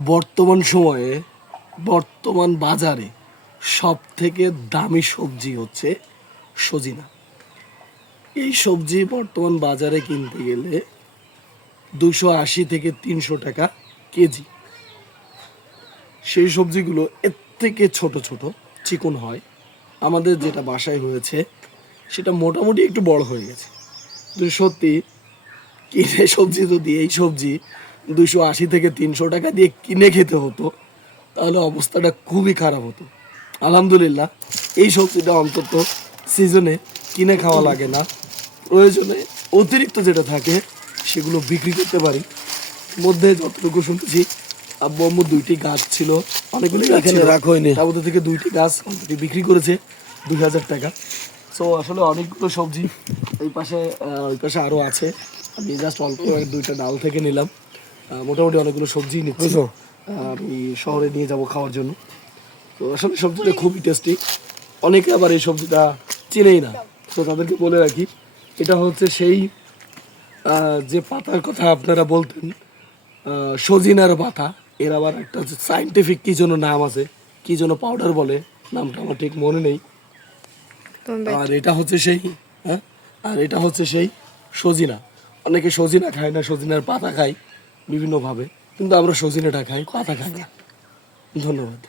বর্তমান সময়ে বর্তমান বাজারে সব থেকে দামি সবজি হচ্ছে সজিনা। এই সবজি বর্তমান বাজারে কিনতে গেলে 280 থেকে 300 টাকা কেজি। সেই সবজিগুলো এর থেকে ছোট ছোট চিকন হয়। আমাদের যেটা বাসায় হয়েছে সেটা মোটামুটি একটু বড় হয়ে গেছে। তো সত্যি কিনে সবজি যদি এই সবজি 280 থেকে 300 টাকা দিয়ে কিনে খেতে হতো তাহলে অবস্থাটা খুবই খারাপ হতো। আলহামদুলিল্লাহ এই সবজিটা অন্তত সিজনে কিনে খাওয়া লাগে না, প্রয়োজনে অতিরিক্ত যেটা থাকে সেগুলো বিক্রি করতে পারি। মধ্যে যতটুকু শুনছি আব্বু আম্মুর 2টি গাছ ছিল, অনেকগুলি গাছ ছিল, তার মধ্যে থেকে 2টি গাছ অলরেডি বিক্রি করেছে 2000 টাকা। সো আসলে অনেকগুলো সবজি এই পাশে ওই পাশে আরও আছে। আমি জাস্ট অল্প 2টা ডাল থেকে নিলাম। মোটামুটি অনেকগুলো সবজি নিচ্ছি, আমি শহরে নিয়ে যাব খাওয়ার জন্য। তো আসলে সবজিটা খুবই টেস্টি। অনেকে আবার এই সবজিটা চেনেই না, তো তাদেরকে বলে রাখি এটা হচ্ছে সেই যে পাতার কথা আপনারা বলতেন, সজিনার পাতা। এর আবার একটা সাইন্টিফিক কি যেন নাম আছে, কি যেন পাউডার বলে, নামটা আমার ঠিক মনে নেই। আর এটা হচ্ছে সেই হ্যাঁ আর এটা হচ্ছে সেই সজিনা। অনেকে সজিনা খায় না, সজিনার পাতা খায় বিভিন্নভাবে, কিন্তু আমরা সজিনাটা খাই, পাতা খাই না। ধন্যবাদ।